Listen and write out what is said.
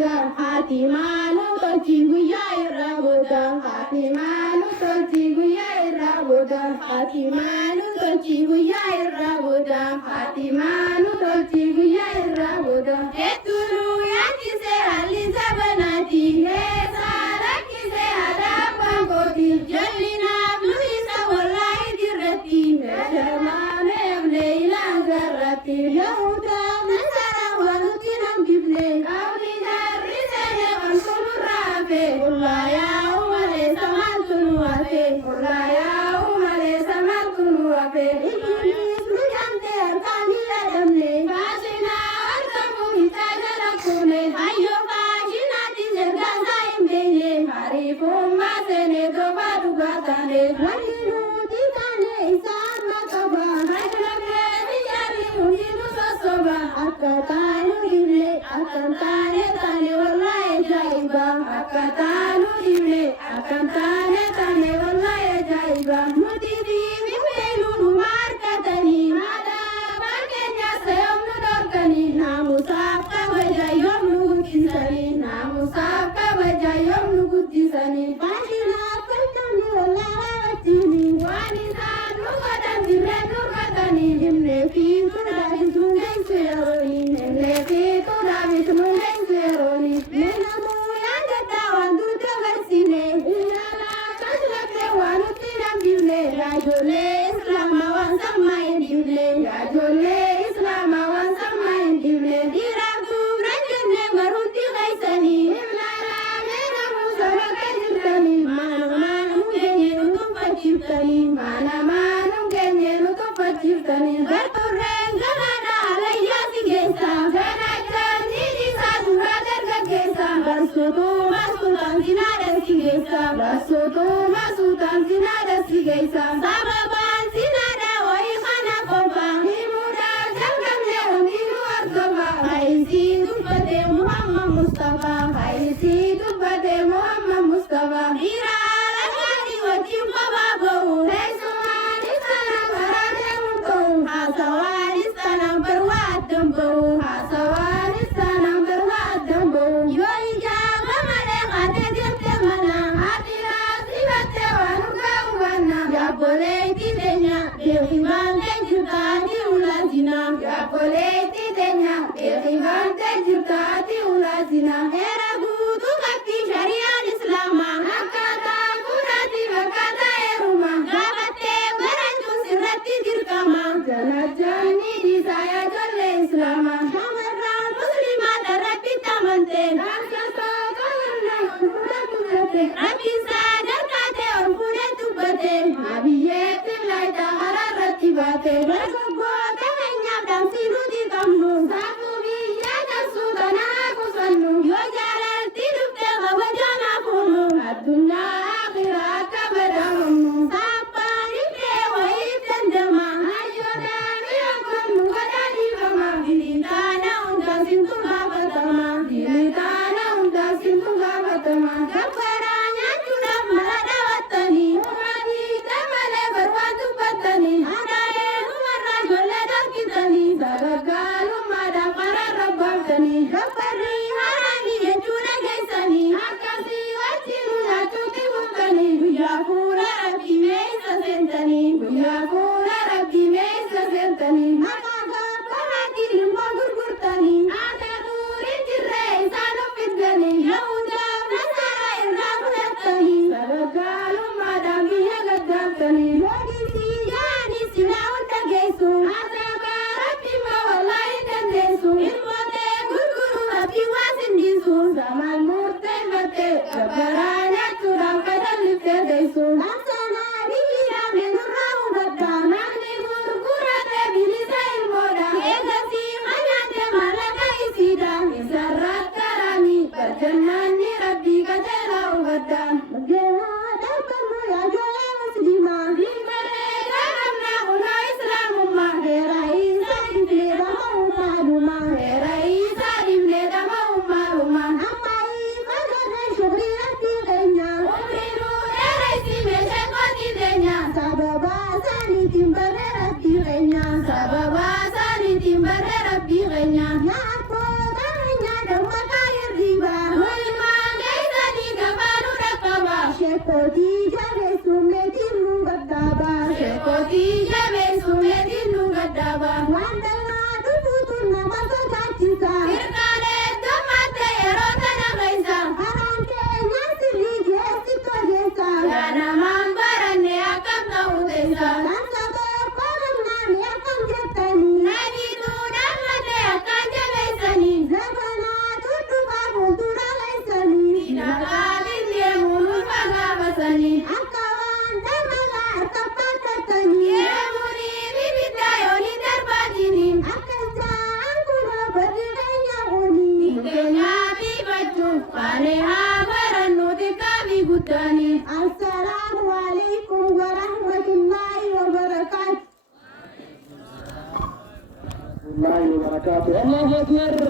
booda haati maaloo tolchi guyyaa irraa booda haati maaloo tolchi guyyaa irraa booda haati maaloo tolchi guyyaa irraa booda haati maaloo tolchi guyyaa irraa booda eettuluu yaachisee haalli sabanaati eessaa rakkisee haadhaan bankooti jal'inaaf lu'isa wallaahi dirratti meeshaalee leeylaan garratti yaa'uudhaaf nasara walutti nambifne qaawwi jarrisee qulqullurraafe qullaayaa'u malee samaaltu nu hafe qullaayaa'u malee samaaltu nu hafe ijjiinis nu jaamte harkaan hidhadhamne faashinaa harkamuu hitaa jala fuune hayyoo faashinaati ergaasaa hin beekne hariifummaa seenee tofaa dhugaa taane wanni nuti taane isaan maqaba hajjabee biyyaarri hundinuu sossoba akka taanu dhibne akka taane taane wallaahi ajaa'iba akka taanu dhibne akka taane taane wallaahi ajaa'iba nuti diimin beeluu dhuma harkatanii maadaama keenyas yoom nu dhorkanii naamusaaf kabaja yoom nu guddisanii naamusaaf kabaja yoom nu guddisanii faashinaaf kaltamni wallaahi wajjini waan isaan nu godhan dirreen durbatanii himnee fi turdaafis nu geessu yerooni himnee fi turdaafis nu geessu yerooni meenamuu yaadadhaa waan dur dabarsine ilaalaa kan lakkee waan nutti nambifne yaajolee islaamaa waan sammaa hin dhibne yaajolee islaamaa waan sammaa hin dhibne dhiiraaf duubran jennee maruutti qaysanii ilaalaa meenamuu sabakka jirtanii maanamaan nu geenye nu tuffachiiftanii maanamaan nu geenye nu tuffachiiftanii garturreen galaadha alayyaa si geessa ganachaan niidisaa duraa dargaggeessa barsuutuu masuutaan sinaadha si geessa barsuutuu masuutaan sinaadha si geessa sababaan sinaadha wayii kana qofa himuudhaaf jalqabne hundinuu argama haayisii dubbatee Muhammad Mustafa haayisii dubbatee Muhammad Mustafa dhiiraa lagaanii wajjin kophaa ba'u teessumaan isana karaa deemuun ta'u haasawaan isana barwaa addan ba'u haasawaan isana barwaa addan ba'u yoo ijaaba malee haatee deemte mana haatiraa sibattee waan urgaa hubanna yaabboleetti teenya beekimaantee jirtaati ulaasina yaabboleetti teenya beekimaantee jirtaati ulaasina heera guutuu qabdi shari'aan islaamaa akkaataa fuudhaati fakkaataa heeruma gaafattee barachuun sirratti dirqama janajjaanni dhiisaa yaajollee islaamaa shamarraan muslimaata rabbitti amante rakkasoo qabarnaa ol fudhatu jette rabbiinsaa darkaatee ol fuudhee dubbate abiyyeetti laayitaa haraarratti baate dargaggoota keenyaaf dhaamsi nuti qabnu saafuu biyyaa cabsuu tanaa kusannu yoo jaalalti dhuftee kabajaan hafuunu addunyaa akhiraa akka badamamnu saabbaan ibdee wayiif dandama hayyoodhaan yookaan godhaadhiifama dilitaana hundaa sintu gaafatama dilitaana hundaa sintu gaafatama gabbaraa nyaachuudhaaf mala dhawattanii uummatii damalee barbaan dubbattanii hadaa'ee numarraa ijoollee dhokkitanii sagaggaalummaadhaaf karaa rabbaaftanii gabbarrii haraanii jechuu dhageessanii akkasii wajjin nyaachuutti buuftanii guyyaa fuula rabbii meessa seentanii guyyaa fuula rabbii meessa seentanii maqaa gabbaraatiin immoo gurgurtanii haata duuriin jirree isaan uffisanii yahudaaf nasaraa irraa fudhattanii sagaggaalummaadhaan biyya gaddaaftanii yoodisii yaa'anii silaa hunda geessu haasabaa rabbiimmoo wallaahi dandeessu ilmootee gurguruu rabbii waa sindiisu samaan murteeffattee gabbaraa nyaachuudhaaf kadhalliftee teessu hamsanaa biyyiidhaaf nurraa hubaddaa namni gurguratee bilisa ilmoo qaba. Wandala dubutu nama sodaachisa. Hirkaalee gammatte yeroo tana keessa. Haraan keenya sirrii geessi toleessa. Yaa namaan baranne akkam ta'uu teessa. Namsa tokko gamnaan akkam jettanii. Najiituudhaan malee akkaan jabeessanii. Zabanaa tuttuqaa fuuldura leessanii. Hidhaqaatiin deemuun ulfa gaafasanii. Akka waan damalaa akka fakkaatanii. Deemuunii bibiddaa yoonii darbaatini. Akka isaan kunoo badii keenya oolii. Keenyaa biifachuuf faanee haa barannu xiqqaa fi guddaanii. Assalaamu alaikum wa rahmatullaahi wa barakaatuh. الله وبركاته. الله أكبر.